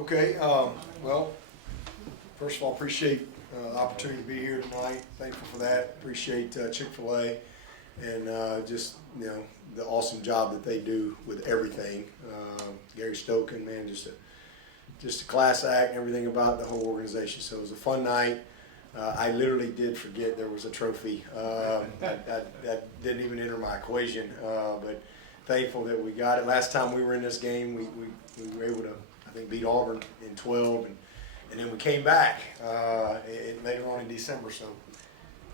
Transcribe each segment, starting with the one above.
Okay, well, first of all, appreciate the opportunity to be here tonight. Thankful for that. Appreciate Chick-Fil-A and just, the awesome job that they do with everything. Gary Stoken, man, just a class act and everything about the whole organization. So it was a fun night. I literally did forget there was a trophy. That didn't even enter my equation, but thankful that we got it. Last time we were in this game, we were able to, I think, beat Auburn in 12, and then we came back later on in December. So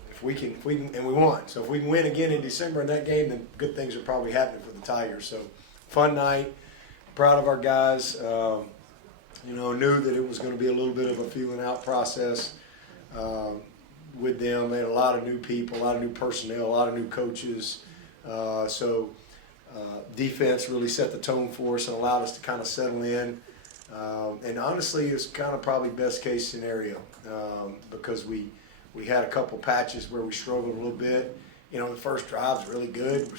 if we can, and we won. So if we can win again in December in that game, then good things are probably happening for the Tigers. So fun night. Proud of our guys. Knew that it was going to be a little bit of a feeling out process with them. They had a lot of new people, a lot of new personnel, a lot of new coaches. Defense really set the tone for us and allowed us to kind of settle in. And honestly, it's kind of probably best case scenario because we had a couple patches where we struggled a little bit. The first drive's really good.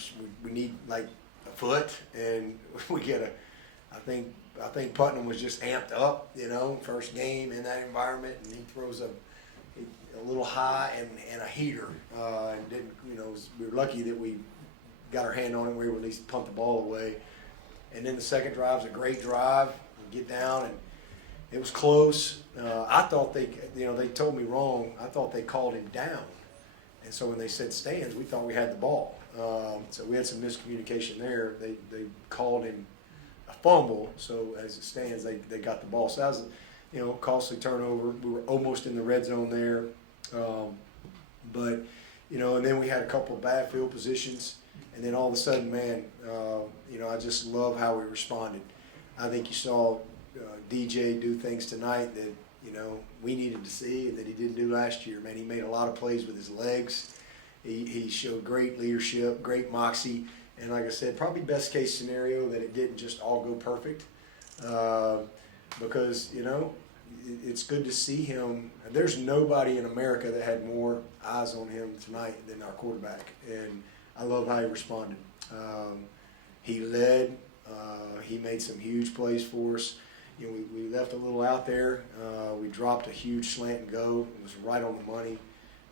We need like a foot, and we get I think Putnam was just amped up, first game in that environment, and he throws a little high and a heater, and didn't, we were lucky that we got our hand on it. We were able to at least punt the ball away. And then the second drive was a great drive. We get down, and it was close. I thought they told me wrong. I thought they called him down. And so when they said stands, we thought we had the ball. So we had some miscommunication there. They called him a fumble. So as it stands, they got the ball. So that was, costly turnover. We were almost in the red zone there. And then we had a couple of bad field positions. And then all of a sudden, man, I just love how we responded. I think you saw DJ do things tonight that, we needed to see and that he didn't do last year. Man, he made a lot of plays with his legs. He showed great leadership, great moxie. And like I said, probably best case scenario that it didn't just all go perfect because, it's good to see him. There's nobody in America that had more eyes on him tonight than our quarterback. And I love how he responded. He led. He made some huge plays for us. We left a little out there. We dropped a huge slant and go. It was right on the money.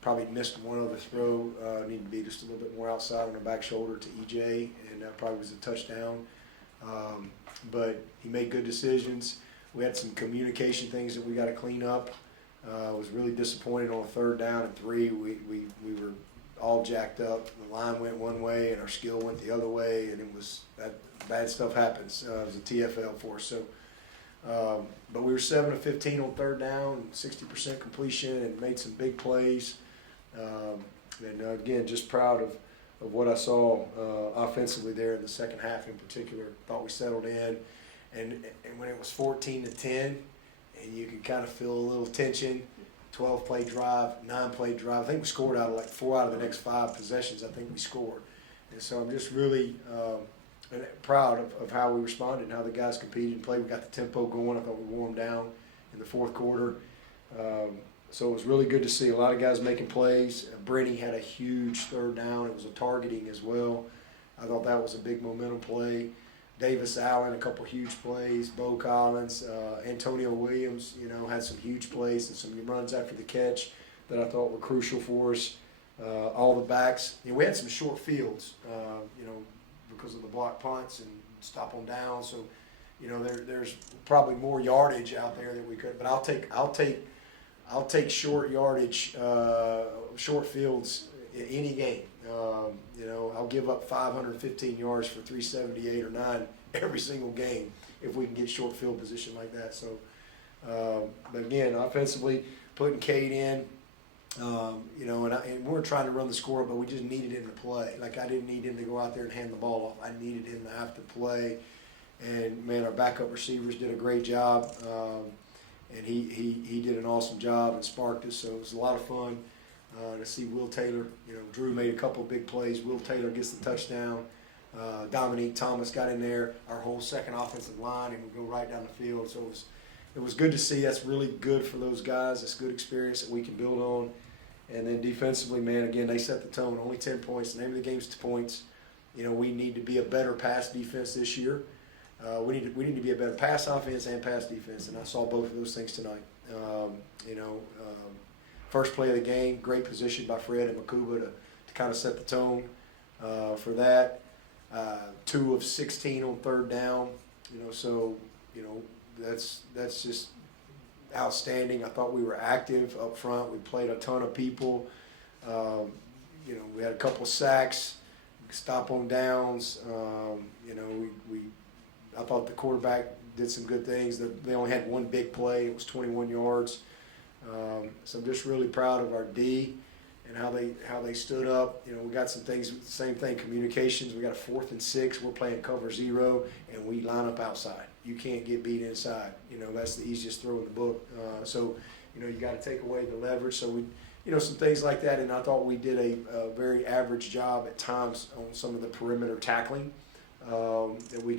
Probably missed one other throw. Needed to be just a little bit more outside on the back shoulder to EJ, and that probably was a touchdown. But he made good decisions. We had some communication things that we got to clean up. I was really disappointed on a third down and 3. We were all jacked up. The line went one way and our skill went the other way, and it was that bad stuff happens. It was a TFL for us. So, but we were 7 of 15 on third down, 60% completion, and made some big plays. Again, just proud of what I saw offensively there in the second half in particular. Thought we settled in, and when it was 14-10, and you could kind of feel a little tension. 12-play drive, 9-play drive. I think we scored out of like 4 out of the next 5 possessions. I think we scored. And so I'm just really proud of how we responded and how the guys competed and played. We got the tempo going. I thought we wore them down in the fourth quarter. So it was really good to see a lot of guys making plays. Brenny had a huge third down. It was a targeting as well. I thought that was a big momentum play. Davis Allen, a couple huge plays. Bo Collins, Antonio Williams, had some huge plays and some runs after the catch that I thought were crucial for us. All the backs, we had some short fields, because of the block punts and stop on down. So, there's probably more yardage out there that we could. But I'll take short yardage, short fields in any game. I'll give up 515 yards for 378 or 9 every single game if we can get short field position like that. So, but again, offensively, putting Cade in, and we weren't trying to run the score, but we just needed him to play. Like, I didn't need him to go out there and hand the ball off. I needed him to have to play. And, man, our backup receivers did a great job. And he did an awesome job and sparked us. So it was a lot of fun. To see Will Taylor, Drew made a couple of big plays. Will Taylor gets the touchdown. Dominique Thomas got in there, our whole second offensive line, and we go right down the field. So it was good to see. That's really good for those guys. It's good experience that we can build on. And then defensively, man, again, they set the tone. Only 10 points. The name of the game is 2 points. We need to be a better pass defense this year. we need to be a better pass offense and pass defense, and I saw both of those things tonight. First play of the game, great position by Fred and Makuba to kind of set the tone for that. 2 of 16 on third down, that's just outstanding. I thought we were active up front. We played a ton of people. We had a couple of sacks, stop on downs. I thought the quarterback did some good things. They only had one big play. It was 21 yards. So I'm just really proud of our D and how they stood up. We got some things, same thing, communications. We got a 4th and 6. We're playing cover 0, and we line up outside. You can't get beat inside. That's the easiest throw in the book. You got to take away the leverage. So some things like that. And I thought we did a very average job at times on some of the perimeter tackling that we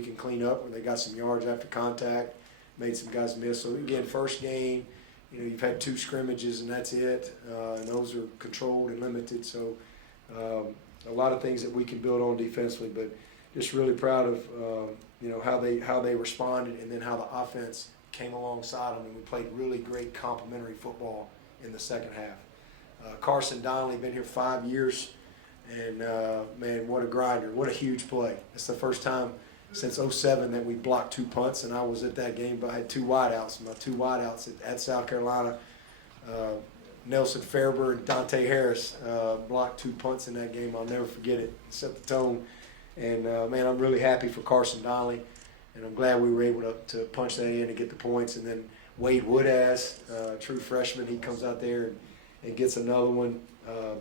can clean up. Where they got some yards after contact, made some guys miss. So again, first game. You've had 2 scrimmages and that's it, and those are controlled and limited. So a lot of things that we can build on defensively, but just really proud of how they responded, and then how the offense came alongside them, and we played really great complementary football in the second half. Carson Donnelly, been here 5 years, and man, what a grinder! What a huge play! It's the first time since 2007 that we blocked 2 punts, and I was at that game, but I had 2 wideouts. My 2 wideouts at South Carolina, Nelson Fairber and Dante Harris blocked 2 punts in that game. I'll never forget it. It set the tone. And, man, I'm really happy for Carson Donnelly, and I'm glad we were able to punch that in and get the points. And then Wade Woodaz, true freshman, he comes out there and gets another one.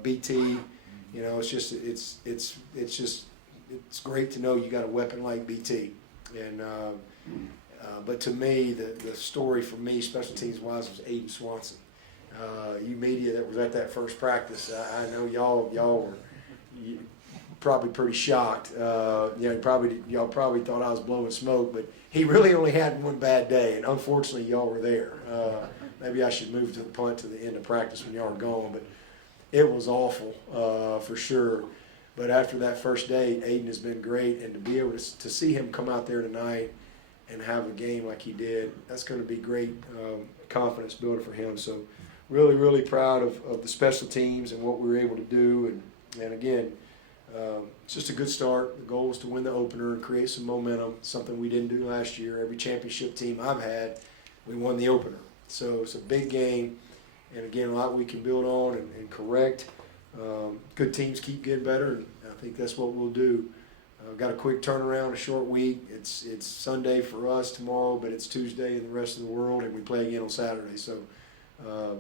BT, it's great to know you got a weapon like BT. And but to me, the story for me, special teams wise, was Aiden Swanson. You media that was at that first practice, I know y'all were probably pretty shocked. Y'all probably thought I was blowing smoke, but he really only had one bad day, and unfortunately y'all were there. Maybe I should move to the punt to the end of practice when y'all were gone, but it was awful for sure. But after that first day, Aiden has been great, and to be able to see him come out there tonight and have a game like he did, that's going to be great confidence builder for him. So really, really proud of the special teams and what we were able to do. And again, it's just a good start. The goal was to win the opener and create some momentum, something we didn't do last year. Every championship team I've had, we won the opener. So it's a big game, and again, a lot we can build on and correct. Good teams keep getting better, and I think that's what we'll do. Got a quick turnaround, a short week. It's Sunday for us tomorrow, but it's Tuesday in the rest of the world, and we play again on Saturday. So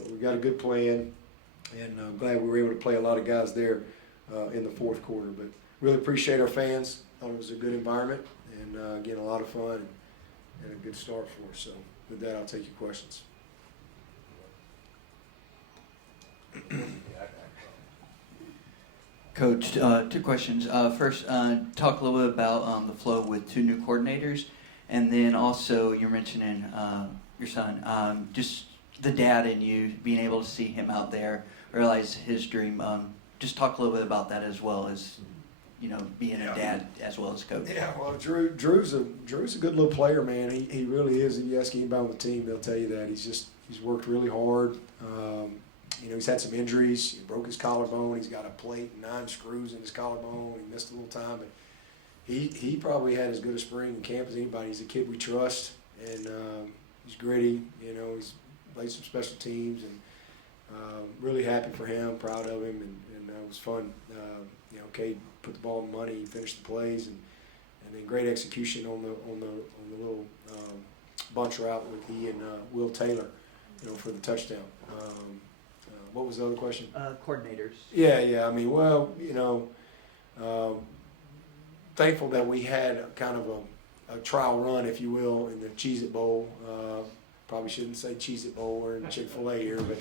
we've got a good plan, and I'm glad we were able to play a lot of guys there in the fourth quarter. But really appreciate our fans. Thought it was a good environment, and again, a lot of fun and a good start for us. So with that, I'll take your questions. Coach, 2 questions. First, talk a little bit about the flow with 2 new coordinators, and then also you're mentioning your son, just the dad in you, being able to see him out there, realize his dream. Just talk a little bit about that as well as, being a dad as well as coach. Yeah, well, Drew's a good little player, man. He really is. If you ask anybody on the team, they'll tell you that. He's worked really hard. He's had some injuries. He broke his collarbone. He's got a plate and 9 screws in his collarbone. He missed a little time, but he probably had as good a spring in camp as anybody. He's a kid we trust, and he's gritty. He's played some special teams, and really happy for him. Proud of him, and it was fun. Cade put the ball in the money. He finished the plays, and then great execution on the little bunch route with he and Will Taylor, for the touchdown. What was the other question? Coordinators. Yeah. I mean, well, thankful that we had kind of a trial run, if you will, in the Cheez-It Bowl. Probably shouldn't say Cheez-It Bowl. We're in Chick-Fil-A here, but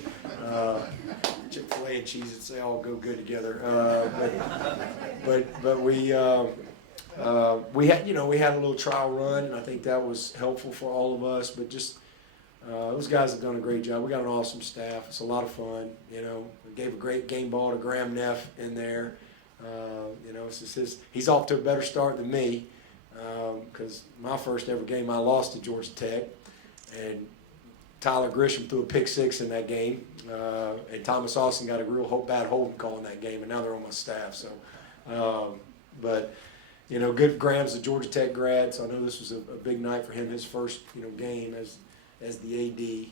Chick-Fil-A and Cheez-Its, they all go good together. But we had a little trial run, and I think that was helpful for all of us. But just those guys have done a great job. We got an awesome staff. It's a lot of fun. We gave a great game ball to Graham Neff in there. He's off to a better start than me. because my first ever game I lost to Georgia Tech, and Tyler Grisham threw a pick six in that game, and Thomas Austin got a real bad holding call in that game, and now they're on my staff. So, but you know, good. Graham's a Georgia Tech grad, so I know this was a big night for him. His first game as the AD,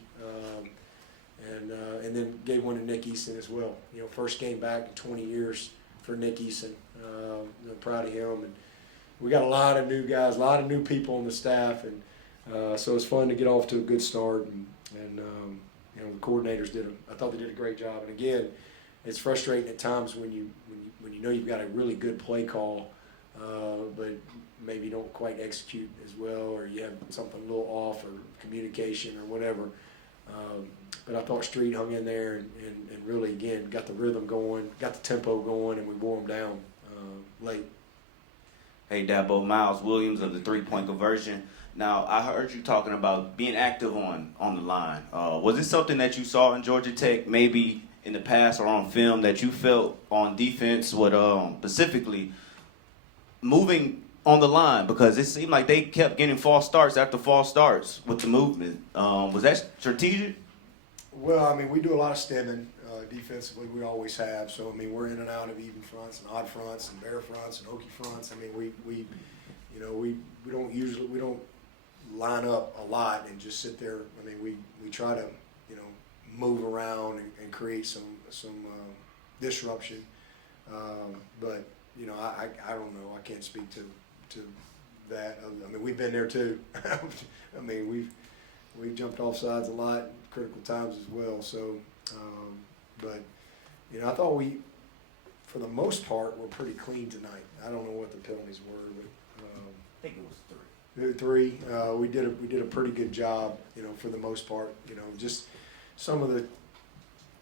and then gave one to Nick Easton as well. You know, first game back in 20 years for Nick Easton. Proud of him, and we got a lot of new guys, a lot of new people on the staff, and so it's fun to get off to a good start. And you know, the coordinators I thought they did a great job. And again, it's frustrating at times when you know you've got a really good play call, but maybe don't quite execute as well, or you have something a little off, or communication, or whatever. But I thought Street hung in there and really, again, got the rhythm going, got the tempo going, and we wore them down late. Hey, Dabo, Miles Williams of the three-point conversion. Now, I heard you talking about being active on the line. Was it something that you saw in Georgia Tech, maybe in the past or on film, that you felt on defense would specifically moving on the line? Because it seemed like they kept getting false starts after false starts with the movement. Was that strategic? Well, I mean, we do a lot of stemming defensively. We always have. So, I mean, we're in and out of even fronts and odd fronts and bear fronts and okie fronts. I mean, we don't line up a lot and just sit there. I mean, we try to, move around and create some disruption. But, I don't know. I can't speak to that. I mean, we've been there too. I mean, we've jumped off sides a lot, critical times as well. So, but I thought we, for the most part, were pretty clean tonight. I don't know what the penalties were, but I think it was 3. 3. We did a pretty good job, for the most part. Just some of the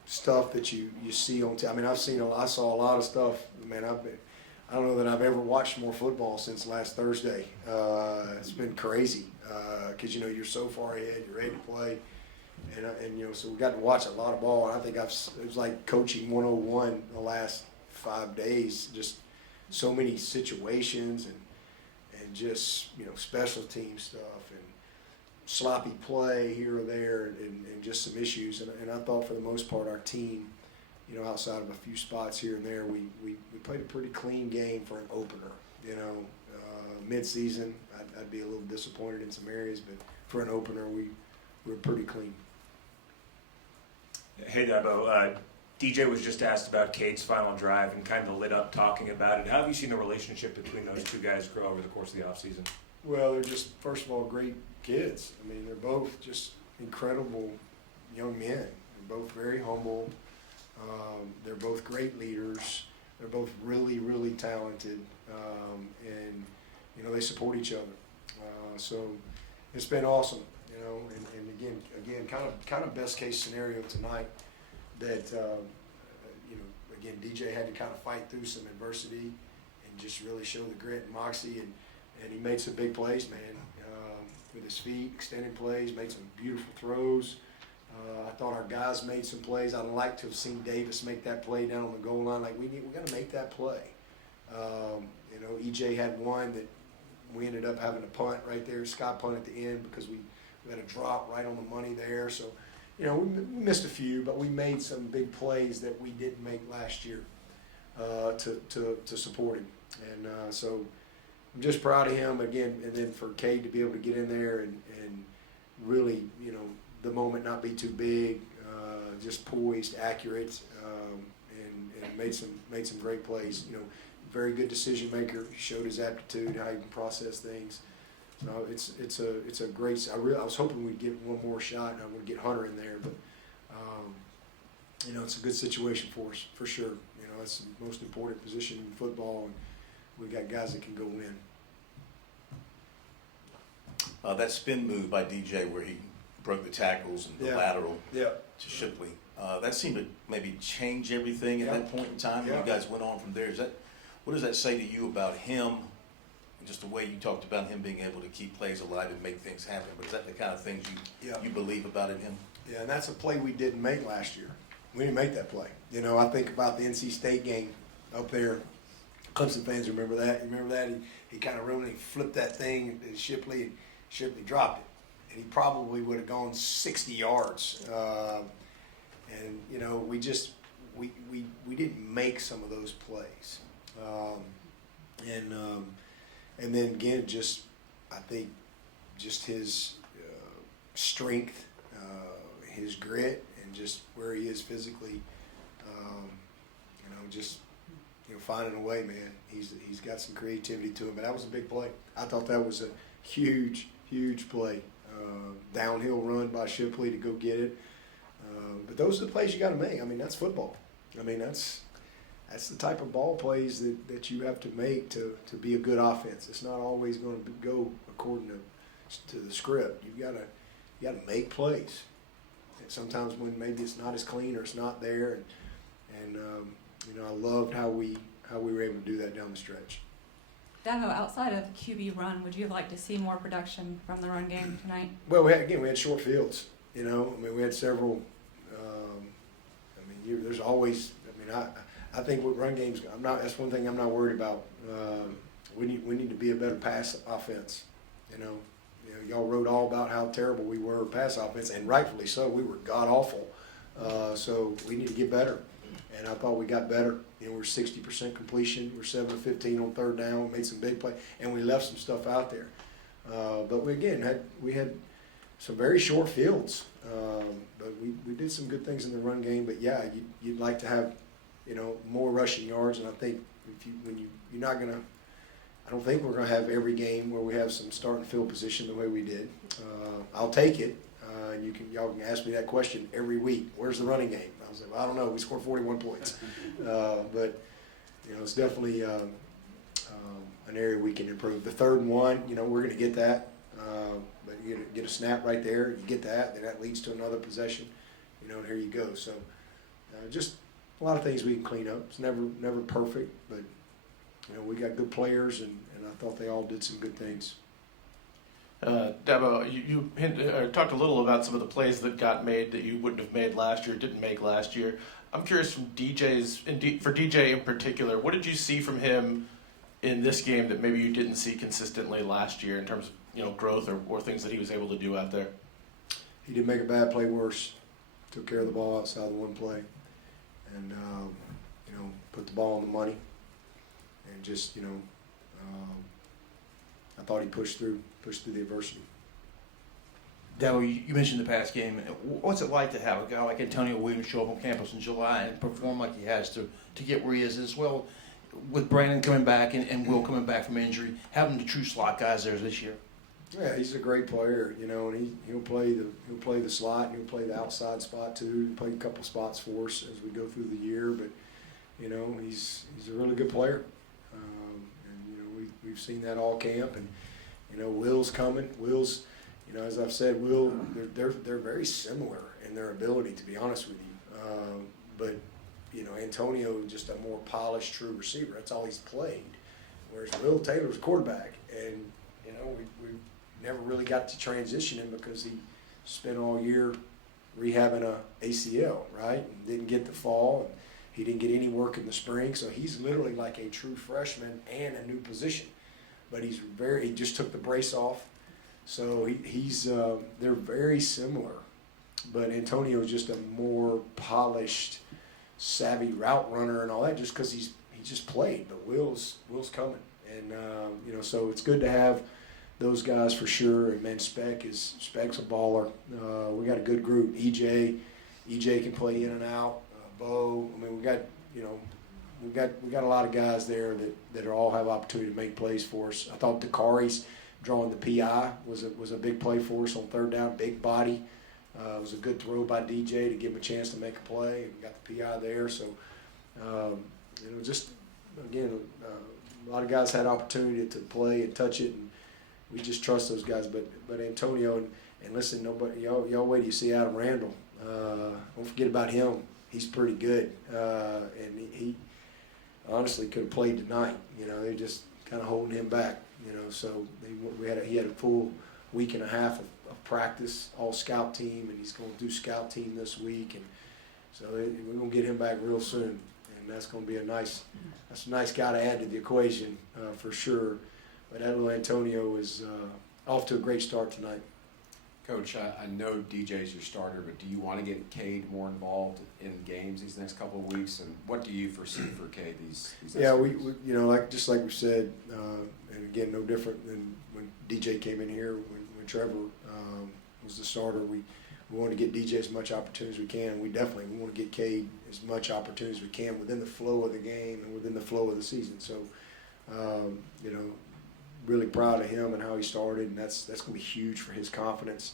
stuff that you see on. I mean, I saw a lot of stuff. Man, I don't know that I've ever watched more football since last Thursday. It's been crazy because you're so far ahead, you're ready to play, and so we got to watch a lot of ball. And I think it was like coaching 101 the last 5 days. Just so many situations and just special team stuff and sloppy play here or there and just some issues. And I thought for the most part our team, outside of a few spots here and there, we played a pretty clean game for an opener. Mid-season, I'd be a little disappointed in some areas, but for an opener, we were pretty clean. Hey, Dabo. DJ was just asked about Cade's final drive and kind of lit up talking about it. How have you seen the relationship between those two guys grow over the course of the offseason? Well, they're just, first of all, great kids. I mean, they're both just incredible young men. They're both very humble. They're both great leaders. They're both really, really talented, and they support each other. So it's been awesome, and again, kind of best case scenario tonight that again DJ had to kind of fight through some adversity and just really show the grit and moxie, and he made some big plays, man, with his feet, extended plays, made some beautiful throws. I thought our guys made some plays. I'd like to have seen Davis make that play down on the goal line. Like we got to make that play. EJ had one that we ended up having a punt right there. Scott punt at the end because we had a drop right on the money there. So, we missed a few, but we made some big plays that we didn't make last year to support him. And so I'm just proud of him again. And then for Cade to be able to get in there and really, the moment not be too big, just poised, accurate, and made some great plays. Very good decision maker. Showed his aptitude, how he can process things. So it's a great. I was hoping we'd get one more shot, and I would get Hunter in there, but it's a good situation for us for sure. It's the most important position in football, and we got guys that can go win. That spin move by DJ where he broke the tackles and the lateral to Shipley. That seemed to maybe change everything at that point in time. You guys went on from there. What does that say to you about him and just the way you talked about him being able to keep plays alive and make things happen? But is that the kind of things you believe about in him? Yeah, and that's a play we didn't make last year. We didn't make that play. I think about the NC State game up there, Clemson fans remember that. You remember that? He kind of ruined it. He flipped that thing at Shipley, and Shipley dropped it. And he probably would have gone 60 yards. And, you know, we didn't make some of those plays. And then again, just, I think, just his strength, his grit, and just where he is physically, you know, just, you know, finding a way, man. He's got some creativity to him, but that was a big play. I thought that was a huge play. Downhill run by Shipley to go get it. But those are the plays you got to make. I mean, that's football. I mean, that's the type of ball plays that you have to make to be a good offense. It's not always going to go according to the script. You got to make plays. And sometimes when maybe it's not as clean or it's not there, and you know, I loved how we were able to do that down the stretch. Dabo, outside of QB run, would you like to see more production from the run game tonight? Well, we had short fields. You know, I mean, we had several. I mean, there's always. I mean, I think with run games, that's one thing I'm not worried about. We need to be a better pass offense. You know, y'all wrote all about how terrible we were pass offense, and rightfully so. We were god awful. So we need to get better. And I thought we got better. You know, we're 60% completion. We're 7 of 15 on third down. We made some big plays, and we left some stuff out there. But we had some very short fields. But we did some good things in the run game. But yeah, you'd like to have, you know, more rushing yards. And I think you're not gonna. I don't think we're gonna have every game where we have some starting field position the way we did. I'll take it. And y'all can ask me that question every week. Where's the running game? I was like, well, I don't know. We scored 41 points, but you know, it's definitely an area we can improve. The 3rd and 1, you know, we're going to get that, but you get a snap right there. You get that, then that leads to another possession. You know, and here you go. So, just a lot of things we can clean up. It's never perfect, but you know, we got good players, and I thought they all did some good things. Dabo, you talked a little about some of the plays that got made that you wouldn't have made last year, didn't make last year. I'm curious for DJ in particular, what did you see from him in this game that maybe you didn't see consistently last year in terms of, you know, growth or things that he was able to do out there? He didn't make a bad play worse. Took care of the ball outside the one play, and you know, put the ball on the money, and just, you know, I thought he pushed through the adversity. Dabo, you mentioned the past game. What's it like to have a guy like Antonio Williams show up on campus in July and perform like he has to get where he is, as well with Brandon coming back and Will coming back from injury, having the true slot guys there this year? Yeah, he's a great player, you know, and he'll play the slot, and he'll play the outside spot too. He'll play a couple spots for us as we go through the year, but you know, he's a really good player, and you know, we've seen that all camp, and you know, Will's coming. Will's, you know, as I've said, they're very similar in their ability, to be honest with you, but you know, Antonio just a more polished, true receiver. That's all he's played, whereas Will Taylor's quarterback, and you know, we never really got to transition him because he spent all year rehabbing a ACL, right? And didn't get the fall, and he didn't get any work in the spring, so he's literally like a true freshman and a new position. But he just took the brace off, so they're very similar. But Antonio is just a more polished, savvy route runner and all that, just because he just played. But Will's coming, and you know, so it's good to have those guys for sure. And man, Speck's a baller. We got a good group. EJ can play in and out. Bo, I mean, we got, you know, we got a lot of guys there that all have opportunity to make plays for us. I thought Dakari's drawing the PI was a big play for us on third down, big body. It was a good throw by DJ to give him a chance to make a play. We got the PI there, so you know, just again, a lot of guys had opportunity to play and touch it, and we just trust those guys. But Antonio and listen, nobody, y'all wait till you see Adam Randall. Don't forget about him. He's pretty good, and he honestly could have played tonight. You know, they're just kind of holding him back. You know, so he had a full week and a half of practice, all scout team, and he's going to do scout team this week, and so we're going to get him back real soon. and that's going to be a nice guy to add to the equation for sure. But that little Antonio is off to a great start tonight. Coach, I know DJ's your starter, but do you want to get Cade more involved in games these next couple of weeks? And what do you foresee for Cade these Yeah, next we weeks? you know, like we said, and again, no different than when DJ came in here, when Trevor was the starter. We want to get DJ as much opportunity as we can. We want to get Cade as much opportunity as we can within the flow of the game and within the flow of the season. So, you know, really proud of him and how he started, and that's going to be huge for his confidence.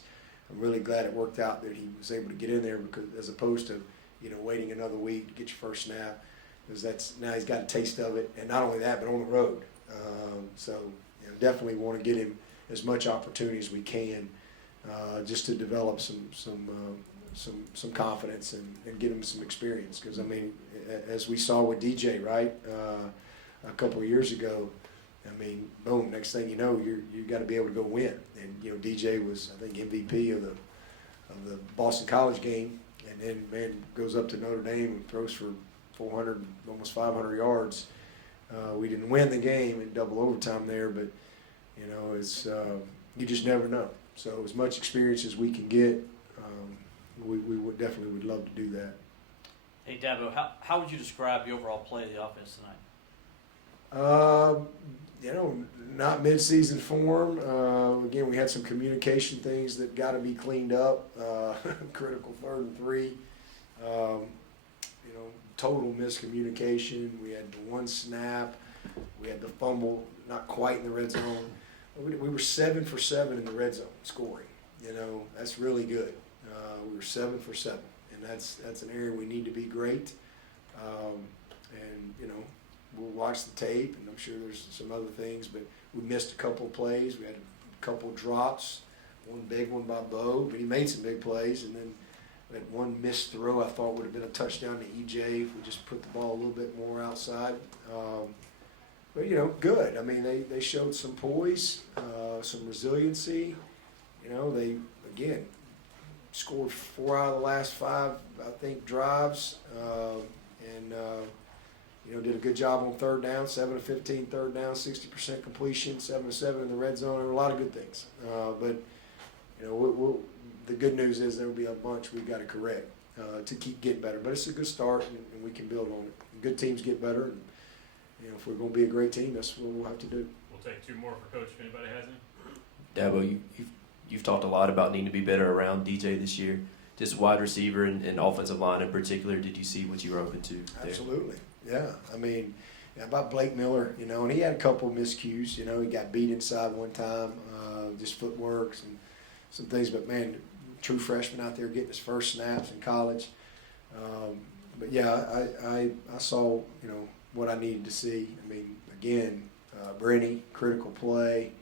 I'm really glad it worked out that he was able to get in there, because as opposed to, you know, waiting another week to get your first snap, because now he's got a taste of it, and not only that, but on the road. So, you know, definitely want to get him as much opportunity as we can, just to develop some confidence and get him some experience. Because I mean, as we saw with DJ, right, a couple of years ago. I mean, boom! Next thing you know, you got to be able to go win. And you know, DJ was, I think, MVP of the Boston College game, and then man goes up to Notre Dame and throws for 400, almost 500 yards. We didn't win the game in double overtime there, but you know, it's you just never know. So as much experience as we can get, we would definitely would love to do that. Hey Dabo, how would you describe the overall play of the offense tonight? You know, not mid-season form. Again, we had some communication things that got to be cleaned up. Critical 3rd and 3. You know, total miscommunication. We had the one snap. We had the fumble, not quite in the red zone. We were 7 for 7 in the red zone scoring. You know, that's really good. We were 7 for 7, and that's an area we need to be great. And you know, we'll watch the tape, and I'm sure there's some other things, but we missed a couple of plays. We had a couple of drops, one big one by Bo, but he made some big plays, and then we had one missed throw I thought would have been a touchdown to EJ if we just put the ball a little bit more outside. But, you know, good. I mean, they showed some poise, some resiliency. You know, they, again, scored 4 out of the last 5, I think, drives, and you know, did a good job on 3rd down, 7 of 15 3rd down, 60% completion, 7 of 7 in the red zone. There were a lot of good things. But, you know, the good news is there will be a bunch we've got to correct to keep getting better. But it's a good start, and we can build on it. Good teams get better. And, you know, if we're going to be a great team, that's what we'll have to do. We'll take 2 more for Coach if anybody has any. Dabo, you've talked a lot about needing to be better around DJ this year. Just wide receiver and offensive line in particular, did you see what you were open to there? Absolutely. Yeah, I mean, about Blake Miller, you know, and he had a couple of miscues. You know, he got beat inside one time, just footwork and some things. But, man, true freshman out there getting his first snaps in college. But, yeah, I saw, you know, what I needed to see. I mean, again, Brenny, critical play,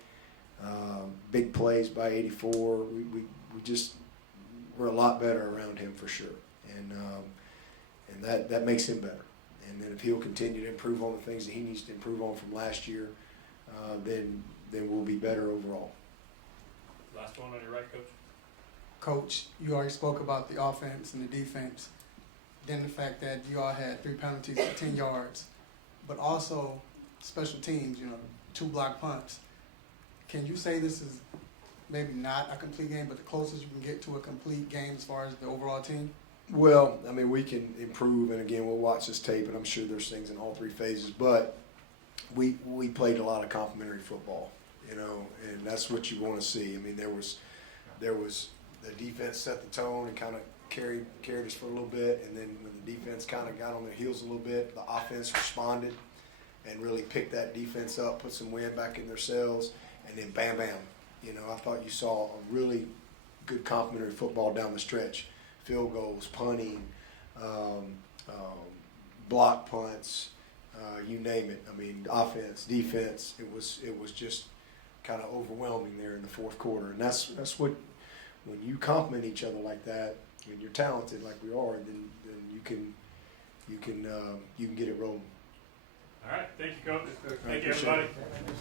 big plays by 84. We just we're a lot better around him for sure. And that makes him better. And then if he'll continue to improve on the things that he needs to improve on from last year, then we'll be better overall. Last one on your right, Coach. Coach, you already spoke about the offense and the defense. Then the fact that you all had 3 penalties for 10 yards, but also special teams, you know, 2 block punts. Can you say this is maybe not a complete game, but the closest you can get to a complete game as far as the overall team? Well, I mean, we can improve, and again, we'll watch this tape, and I'm sure there's things in all 3 phases, but we played a lot of complimentary football, you know, and that's what you want to see. I mean, there was the defense set the tone and kind of carried us for a little bit, and then when the defense kind of got on their heels a little bit, the offense responded and really picked that defense up, put some wind back in their sails, and then bam, bam. You know, I thought you saw a really good complimentary football down the stretch. Field goals, punting, block punts, you name it. I mean, offense, defense. It was just kind of overwhelming there in the 4th quarter, and that's what, when you compliment each other like that, when you're talented like we are, then you can get it rolling. All right. Thank you, Coach. I Thank you, appreciate everybody. it.